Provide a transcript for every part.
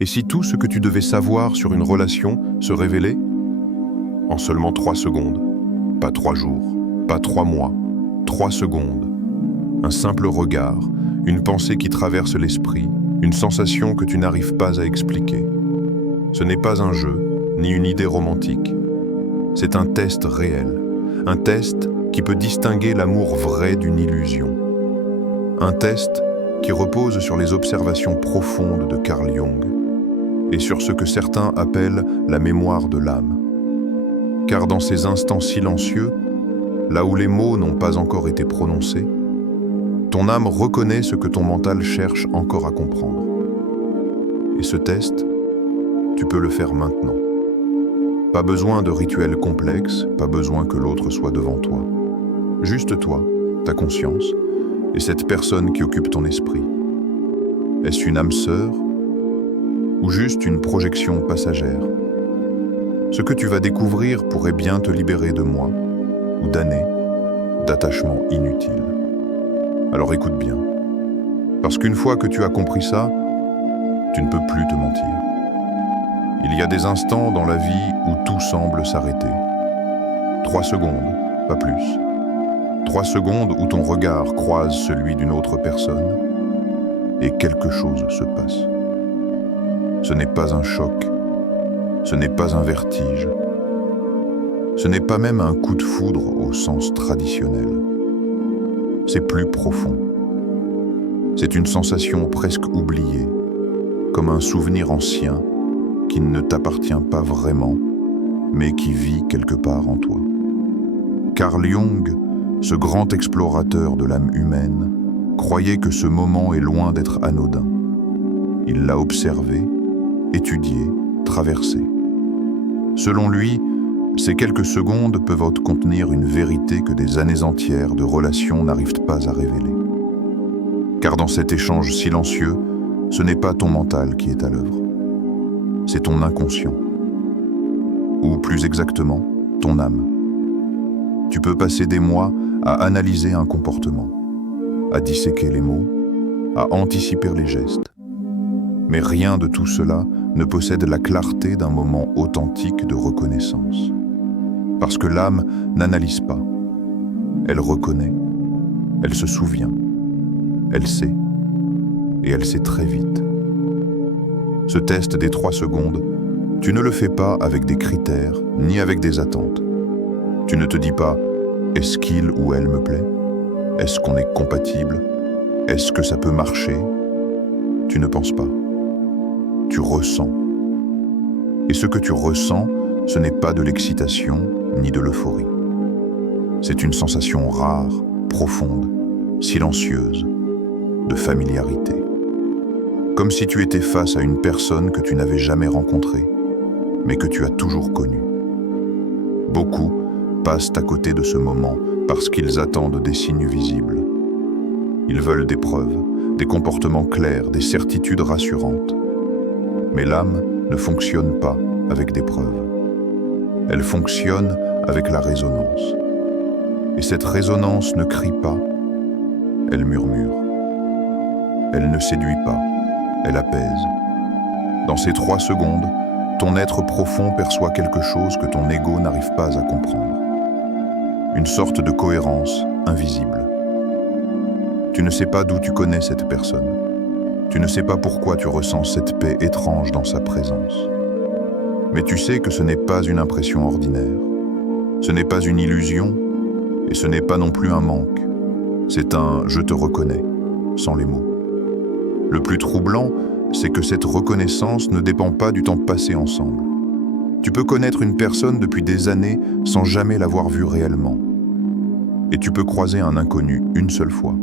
Et si tout ce que tu devais savoir sur une relation se révélait? En seulement 3 secondes. Pas 3 jours, pas 3 mois, 3 secondes. Un simple regard, une pensée qui traverse l'esprit, une sensation que tu n'arrives pas à expliquer. Ce n'est pas un jeu, ni une idée romantique. C'est un test réel, un test qui peut distinguer l'amour vrai d'une illusion. Un test qui repose sur les observations profondes de Carl Jung et sur ce que certains appellent la mémoire de l'âme. Car dans ces instants silencieux, là où les mots n'ont pas encore été prononcés, ton âme reconnaît ce que ton mental cherche encore à comprendre. Et ce test, tu peux le faire maintenant. Pas besoin de rituels complexes, pas besoin que l'autre soit devant toi. Juste toi, ta conscience, et cette personne qui occupe ton esprit. Est-ce une âme sœur ou juste une projection passagère? Ce que tu vas découvrir pourrait bien te libérer de mois ou d'années d'attachements inutiles. Alors écoute bien, parce qu'une fois que tu as compris ça, tu ne peux plus te mentir. Il y a des instants dans la vie où tout semble s'arrêter. 3 secondes, pas plus. 3 secondes où ton regard croise celui d'une autre personne et quelque chose se passe. Ce n'est pas un choc, ce n'est pas un vertige, ce n'est pas même un coup de foudre au sens traditionnel. C'est plus profond. C'est une sensation presque oubliée, comme un souvenir ancien qui ne t'appartient pas vraiment, mais qui vit quelque part en toi. Carl Jung, ce grand explorateur de l'âme humaine, croyait que ce moment est loin d'être anodin. Il l'a observé, étudié, traversé. Selon lui, ces quelques secondes peuvent contenir une vérité que des années entières de relations n'arrivent pas à révéler. Car dans cet échange silencieux, ce n'est pas ton mental qui est à l'œuvre. C'est ton inconscient. Ou plus exactement, ton âme. Tu peux passer des mois à analyser un comportement, à disséquer les mots, à anticiper les gestes. Mais rien de tout cela ne possède la clarté d'un moment authentique de reconnaissance. Parce que l'âme n'analyse pas. Elle reconnaît. Elle se souvient. Elle sait. Et elle sait très vite. Ce test des 3 secondes, tu ne le fais pas avec des critères, ni avec des attentes. Tu ne te dis pas « est-ce qu'il ou elle me plaît? Est-ce qu'on est compatible? Est-ce que ça peut marcher ?» Tu ne penses pas. Tu ressens. Et ce que tu ressens, ce n'est pas de l'excitation ni de l'euphorie. C'est une sensation rare, profonde, silencieuse, de familiarité. Comme si tu étais face à une personne que tu n'avais jamais rencontrée, mais que tu as toujours connue. Beaucoup passent à côté de ce moment parce qu'ils attendent des signes visibles. Ils veulent des preuves, des comportements clairs, des certitudes rassurantes. Mais l'âme ne fonctionne pas avec des preuves. Elle fonctionne avec la résonance. Et cette résonance ne crie pas, elle murmure. Elle ne séduit pas, elle apaise. Dans ces 3 secondes, ton être profond perçoit quelque chose que ton ego n'arrive pas à comprendre. Une sorte de cohérence invisible. Tu ne sais pas d'où tu connais cette personne. Tu ne sais pas pourquoi tu ressens cette paix étrange dans sa présence. Mais tu sais que ce n'est pas une impression ordinaire. Ce n'est pas une illusion et ce n'est pas non plus un manque. C'est un « je te reconnais » sans les mots. Le plus troublant, c'est que cette reconnaissance ne dépend pas du temps passé ensemble. Tu peux connaître une personne depuis des années sans jamais l'avoir vue réellement. Et tu peux croiser un inconnu une seule fois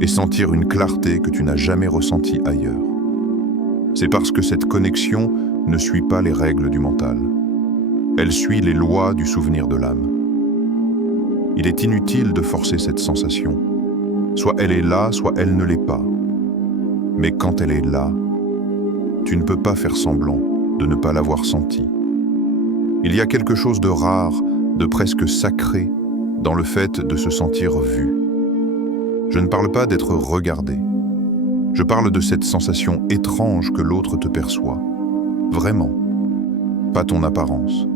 et sentir une clarté que tu n'as jamais ressentie ailleurs. C'est parce que cette connexion ne suit pas les règles du mental. Elle suit les lois du souvenir de l'âme. Il est inutile de forcer cette sensation. Soit elle est là, soit elle ne l'est pas. Mais quand elle est là, tu ne peux pas faire semblant de ne pas l'avoir sentie. Il y a quelque chose de rare, de presque sacré, dans le fait de se sentir vu. Je ne parle pas d'être regardé. Je parle de cette sensation étrange que l'autre te perçoit. Vraiment. Pas ton apparence.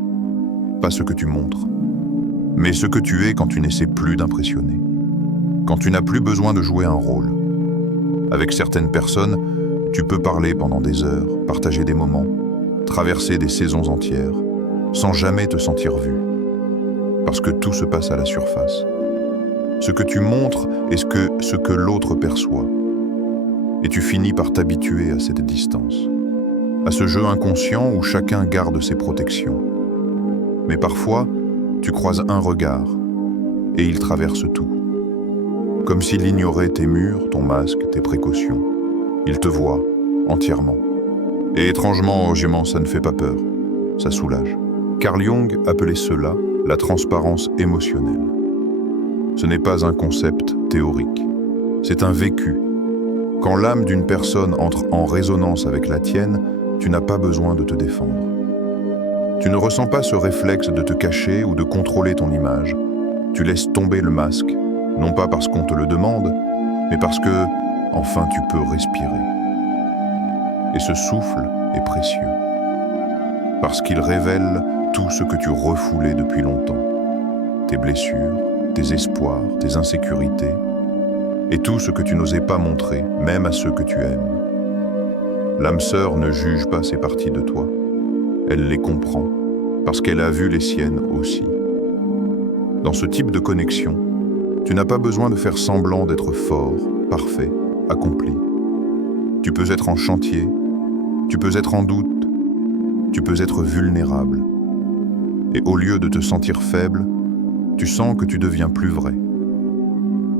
Pas ce que tu montres. Mais ce que tu es quand tu n'essaies plus d'impressionner. Quand tu n'as plus besoin de jouer un rôle. Avec certaines personnes, tu peux parler pendant des heures, partager des moments, traverser des saisons entières, sans jamais te sentir vu. Parce que tout se passe à la surface. Ce que tu montres est ce que l'autre perçoit. Et tu finis par t'habituer à cette distance. À ce jeu inconscient où chacun garde ses protections. Mais parfois, tu croises un regard, et il traverse tout. Comme s'il ignorait tes murs, ton masque, tes précautions. Il te voit, entièrement. Et étrangement, ça ne fait pas peur, ça soulage. Carl Jung appelait cela la transparence émotionnelle. Ce n'est pas un concept théorique, c'est un vécu. Quand l'âme d'une personne entre en résonance avec la tienne, tu n'as pas besoin de te défendre. Tu ne ressens pas ce réflexe de te cacher ou de contrôler ton image. Tu laisses tomber le masque, non pas parce qu'on te le demande, mais parce que, enfin, tu peux respirer. Et ce souffle est précieux, parce qu'il révèle tout ce que tu refoulais depuis longtemps. Tes blessures, tes espoirs, tes insécurités, et tout ce que tu n'osais pas montrer, même à ceux que tu aimes. L'âme sœur ne juge pas ces parties de toi. Elle les comprend, parce qu'elle a vu les siennes aussi. Dans ce type de connexion, tu n'as pas besoin de faire semblant d'être fort, parfait, accompli. Tu peux être en chantier, tu peux être en doute, tu peux être vulnérable. Et au lieu de te sentir faible, tu sens que tu deviens plus vrai.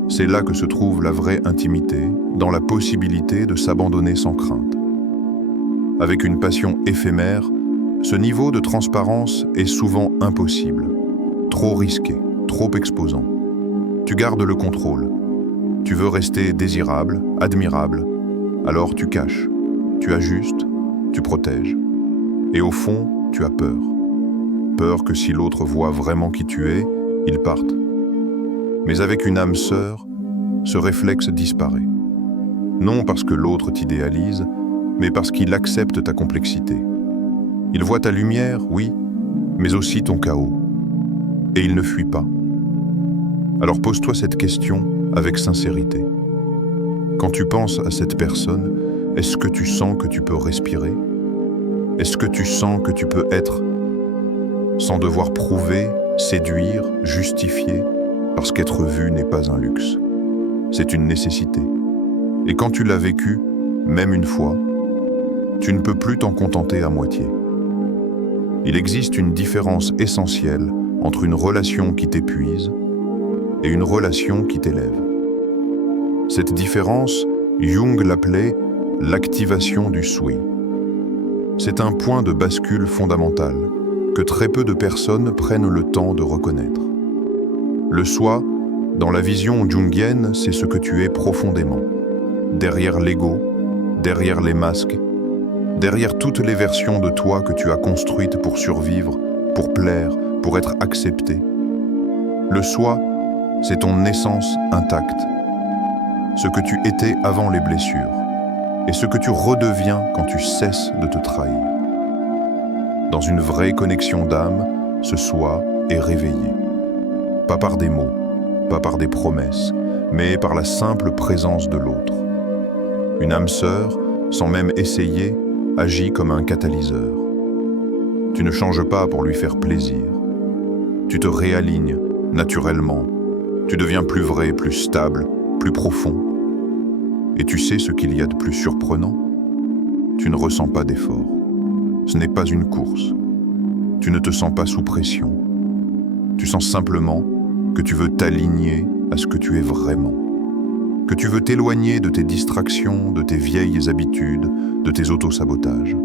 C'est là que se trouve la vraie intimité, dans la possibilité de s'abandonner sans crainte. Avec une passion éphémère, ce niveau de transparence est souvent impossible, trop risqué, trop exposant. Tu gardes le contrôle. Tu veux rester désirable, admirable, alors tu caches, tu ajustes, tu protèges. Et au fond, tu as peur. Peur que si l'autre voit vraiment qui tu es, il parte. Mais avec une âme sœur, ce réflexe disparaît. Non parce que l'autre t'idéalise, mais parce qu'il accepte ta complexité. Il voit ta lumière, oui, mais aussi ton chaos. Et il ne fuit pas. Alors pose-toi cette question avec sincérité. Quand tu penses à cette personne, est-ce que tu sens que tu peux respirer? Est-ce que tu sens que tu peux être sans devoir prouver, séduire, justifier, parce qu'être vu n'est pas un luxe. C'est une nécessité. Et quand tu l'as vécu, même une fois, tu ne peux plus t'en contenter à moitié. Il existe une différence essentielle entre une relation qui t'épuise et une relation qui t'élève. Cette différence, Jung l'appelait l'activation du soi. C'est un point de bascule fondamental que très peu de personnes prennent le temps de reconnaître. Le soi, dans la vision jungienne, c'est ce que tu es profondément. Derrière l'ego, derrière les masques, derrière toutes les versions de toi que tu as construites pour survivre, pour plaire, pour être accepté. Le soi, c'est ton essence intacte, ce que tu étais avant les blessures, et ce que tu redeviens quand tu cesses de te trahir. Dans une vraie connexion d'âme, ce soi est réveillé. Pas par des mots, pas par des promesses, mais par la simple présence de l'autre. Une âme sœur, sans même essayer, agit comme un catalyseur. Tu ne changes pas pour lui faire plaisir. Tu te réalignes naturellement. Tu deviens plus vrai, plus stable, plus profond. Et tu sais ce qu'il y a de plus surprenant? Tu ne ressens pas d'effort. Ce n'est pas une course. Tu ne te sens pas sous pression. Tu sens simplement que tu veux t'aligner à ce que tu es vraiment. Que tu veux t'éloigner de tes distractions, de tes vieilles habitudes, de tes autosabotages.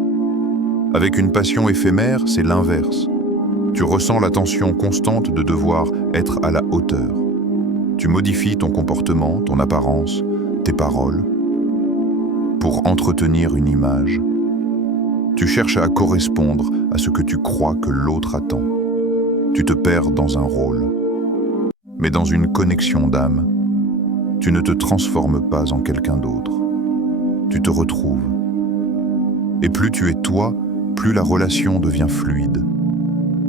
Avec une passion éphémère, c'est l'inverse. Tu ressens la tension constante de devoir être à la hauteur. Tu modifies ton comportement, ton apparence, tes paroles, pour entretenir une image. Tu cherches à correspondre à ce que tu crois que l'autre attend. Tu te perds dans un rôle. Mais dans une connexion d'âme, tu ne te transformes pas en quelqu'un d'autre. tu te retrouves. Et plus tu es toi, plus la relation devient fluide.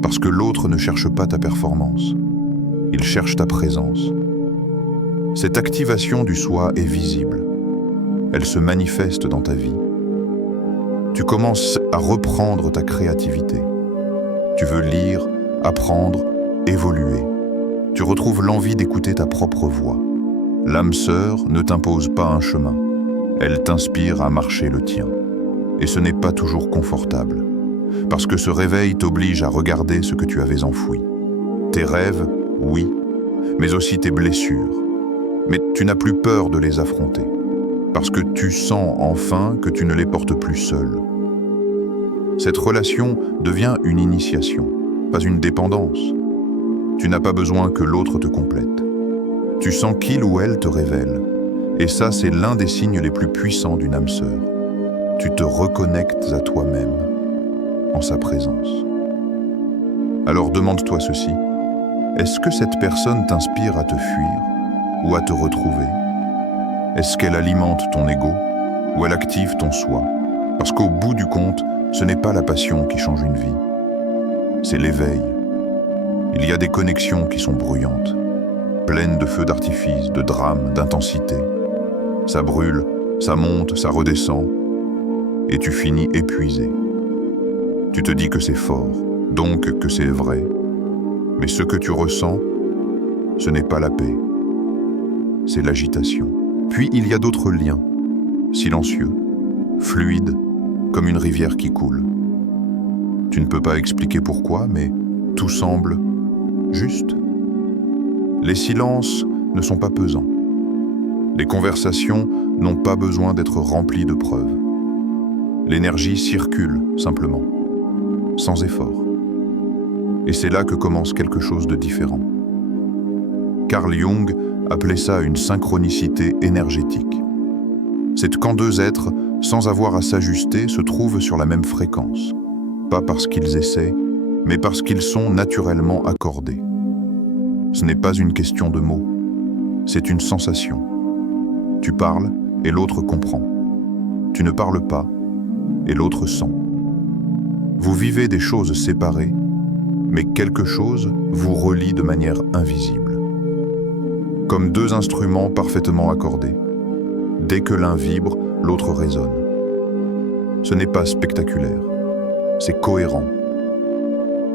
Parce que l'autre ne cherche pas ta performance, il cherche ta présence. Cette activation du soi est visible. Elle se manifeste dans ta vie. Tu commences à reprendre ta créativité. Tu veux lire, apprendre, évoluer. Tu retrouves l'envie d'écouter ta propre voix. L'âme sœur ne t'impose pas un chemin. Elle t'inspire à marcher le tien. Et ce n'est pas toujours confortable. Parce que ce réveil t'oblige à regarder ce que tu avais enfoui. Tes rêves, oui, mais aussi tes blessures. Mais tu n'as plus peur de les affronter. Parce que tu sens enfin que tu ne les portes plus seul. Cette relation devient une initiation, pas une dépendance. Tu n'as pas besoin que l'autre te complète. Tu sens qu'il ou elle te révèle. Et ça, c'est l'un des signes les plus puissants d'une âme sœur. Tu te reconnectes à toi-même en sa présence. Alors demande-toi ceci. Est-ce que cette personne t'inspire à te fuir ou à te retrouver? Est-ce qu'elle alimente ton ego ou elle active ton soi? Parce qu'au bout du compte, ce n'est pas la passion qui change une vie, c'est l'éveil. Il y a des connexions qui sont bruyantes, pleines de feux d'artifice, de drames, d'intensité. Ça brûle, ça monte, ça redescend, et tu finis épuisé. Tu te dis que c'est fort, donc que c'est vrai. Mais ce que tu ressens, ce n'est pas la paix, c'est l'agitation. Puis il y a d'autres liens, silencieux, fluides, comme une rivière qui coule. Tu ne peux pas expliquer pourquoi, mais tout semble juste. Les silences ne sont pas pesants. Les conversations n'ont pas besoin d'être remplies de preuves. L'énergie circule simplement, sans effort. Et c'est là que commence quelque chose de différent. Carl Jung appelait ça une synchronicité énergétique. C'est quand deux êtres, sans avoir à s'ajuster, se trouvent sur la même fréquence. Pas parce qu'ils essaient, mais parce qu'ils sont naturellement accordés. Ce n'est pas une question de mots, c'est une sensation. Tu parles et l'autre comprend. Tu ne parles pas et l'autre sent. Vous vivez des choses séparées, mais quelque chose vous relie de manière invisible. Comme deux instruments parfaitement accordés. Dès que l'un vibre, l'autre résonne. Ce n'est pas spectaculaire, c'est cohérent.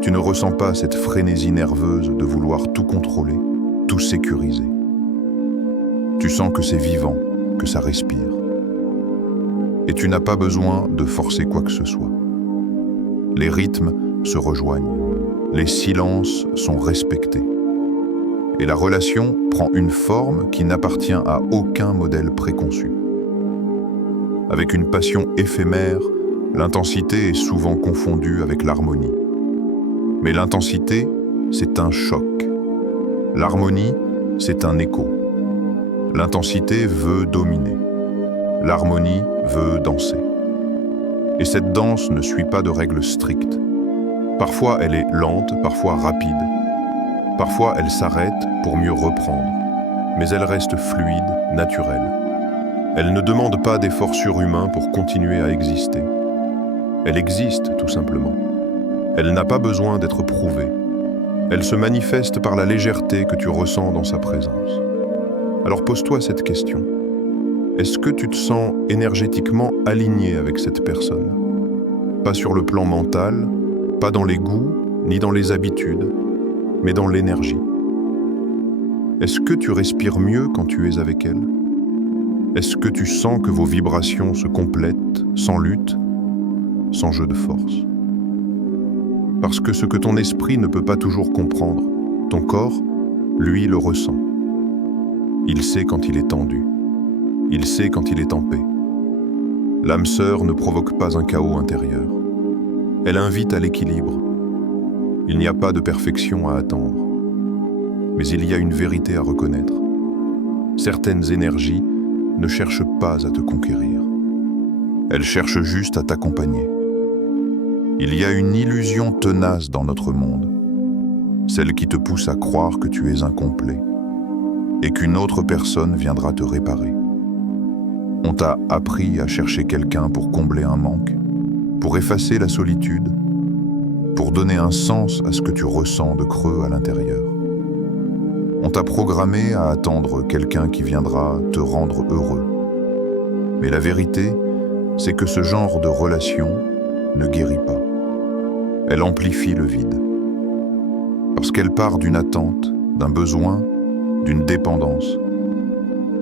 Tu ne ressens pas cette frénésie nerveuse de vouloir tout contrôler, tout sécuriser. Tu sens que c'est vivant, que ça respire. Et tu n'as pas besoin de forcer quoi que ce soit. Les rythmes se rejoignent, les silences sont respectés. Et la relation prend une forme qui n'appartient à aucun modèle préconçu. Avec une passion éphémère, l'intensité est souvent confondue avec l'harmonie. Mais l'intensité, c'est un choc. L'harmonie, c'est un écho. L'intensité veut dominer. L'harmonie veut danser. Et cette danse ne suit pas de règles strictes. Parfois, elle est lente, parfois rapide. Parfois, elle s'arrête pour mieux reprendre. Mais elle reste fluide, naturelle. Elle ne demande pas d'efforts surhumains pour continuer à exister. Elle existe, tout simplement. Elle n'a pas besoin d'être prouvée. Elle se manifeste par la légèreté que tu ressens dans sa présence. Alors pose-toi cette question. Est-ce que tu te sens énergétiquement aligné avec cette personne? Pas sur le plan mental, pas dans les goûts, ni dans les habitudes, mais dans l'énergie. Est-ce que tu respires mieux quand tu es avec elle? Est-ce que tu sens que vos vibrations se complètent, sans lutte, sans jeu de force? Parce que ce que ton esprit ne peut pas toujours comprendre, ton corps, lui, le ressent. Il sait quand il est tendu. Il sait quand il est en paix. L'âme sœur ne provoque pas un chaos intérieur. Elle invite à l'équilibre. Il n'y a pas de perfection à attendre. Mais il y a une vérité à reconnaître. Certaines énergies ne cherchent pas à te conquérir. Elles cherchent juste à t'accompagner. Il y a une illusion tenace dans notre monde, celle qui te pousse à croire que tu es incomplet et qu'une autre personne viendra te réparer. On t'a appris à chercher quelqu'un pour combler un manque, pour effacer la solitude, pour donner un sens à ce que tu ressens de creux à l'intérieur. On t'a programmé à attendre quelqu'un qui viendra te rendre heureux. Mais la vérité, c'est que ce genre de relation ne guérit pas. Elle amplifie le vide. Parce qu'elle part d'une attente, d'un besoin, d'une dépendance.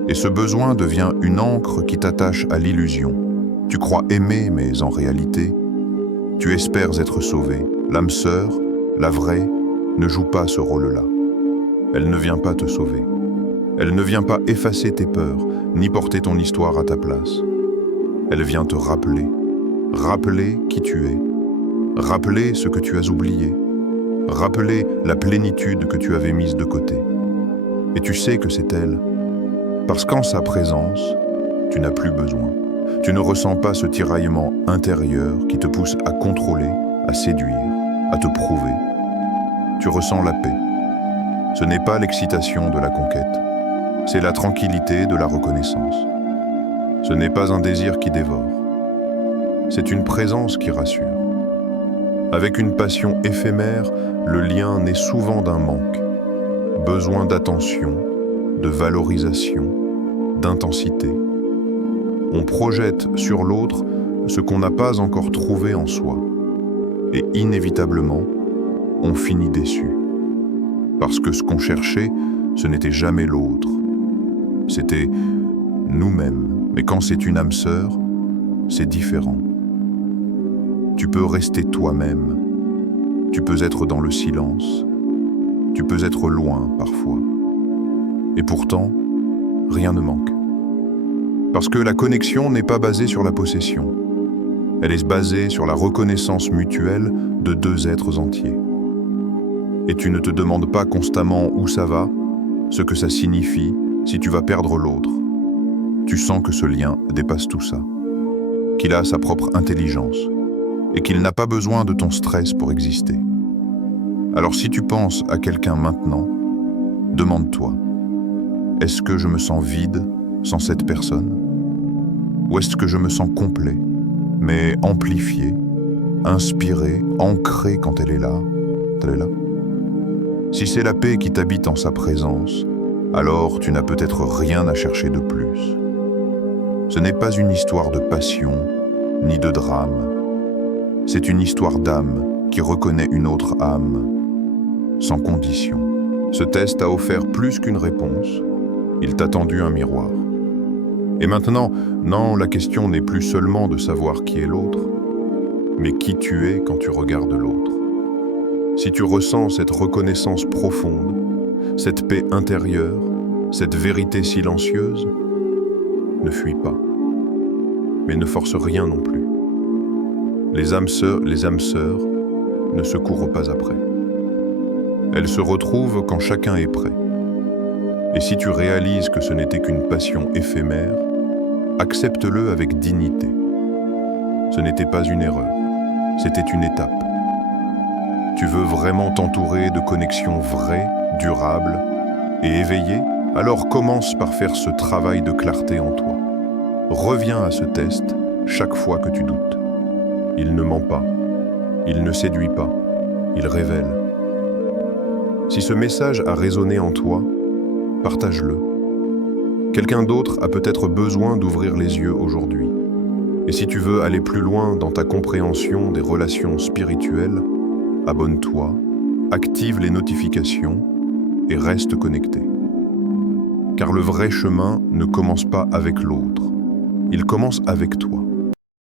Et ce besoin devient une ancre qui t'attache à l'illusion. Tu crois aimer, mais en réalité, tu espères être sauvé. L'âme sœur, la vraie, ne joue pas ce rôle-là. Elle ne vient pas te sauver. Elle ne vient pas effacer tes peurs, ni porter ton histoire à ta place. Elle vient te rappeler. Rappeler qui tu es. Rappeler ce que tu as oublié. Rappeler la plénitude que tu avais mise de côté. Et tu sais que c'est elle. Parce qu'en sa présence, tu n'as plus besoin. Tu ne ressens pas ce tiraillement intérieur qui te pousse à contrôler, à séduire, à te prouver. Tu ressens la paix. Ce n'est pas l'excitation de la conquête. C'est la tranquillité de la reconnaissance. Ce n'est pas un désir qui dévore. C'est une présence qui rassure. Avec une passion éphémère, le lien naît souvent d'un manque. Besoin d'attention, de valorisation, d'intensité. On projette sur l'autre ce qu'on n'a pas encore trouvé en soi. Et inévitablement, on finit déçu. Parce que ce qu'on cherchait, ce n'était jamais l'autre. C'était nous-mêmes. Mais quand c'est une âme sœur, c'est différent. Tu peux rester toi-même. Tu peux être dans le silence. Tu peux être loin parfois. Et pourtant, rien ne manque. Parce que la connexion n'est pas basée sur la possession. Elle est basée sur la reconnaissance mutuelle de deux êtres entiers. Et tu ne te demandes pas constamment où ça va, ce que ça signifie si tu vas perdre l'autre. Tu sens que ce lien dépasse tout ça, qu'il a sa propre intelligence et qu'il n'a pas besoin de ton stress pour exister. Alors si tu penses à quelqu'un maintenant, demande-toi, est-ce que je me sens vide sans cette personne? Ou est-ce que je me sens complet, mais amplifié, inspiré, ancré quand elle est là? Si c'est la paix qui t'habite en sa présence, alors tu n'as peut-être rien à chercher de plus. Ce n'est pas une histoire de passion, ni de drame. C'est une histoire d'âme qui reconnaît une autre âme, sans condition. Ce test a offert plus qu'une réponse. Il t'a tendu un miroir. Et maintenant, non, la question n'est plus seulement de savoir qui est l'autre, mais qui tu es quand tu regardes l'autre. Si tu ressens cette reconnaissance profonde, cette paix intérieure, cette vérité silencieuse, ne fuis pas. Mais ne force rien non plus. Les âmes sœurs ne se courent pas après. Elles se retrouvent quand chacun est prêt. Et si tu réalises que ce n'était qu'une passion éphémère, accepte-le avec dignité. Ce n'était pas une erreur, c'était une étape. Tu veux vraiment t'entourer de connexions vraies, durables et éveillées? Alors commence par faire ce travail de clarté en toi. Reviens à ce test chaque fois que tu doutes. Il ne ment pas, il ne séduit pas, il révèle. Si ce message a résonné en toi, partage-le. Quelqu'un d'autre a peut-être besoin d'ouvrir les yeux aujourd'hui. Et si tu veux aller plus loin dans ta compréhension des relations spirituelles, abonne-toi, active les notifications et reste connecté. Car le vrai chemin ne commence pas avec l'autre, il commence avec toi.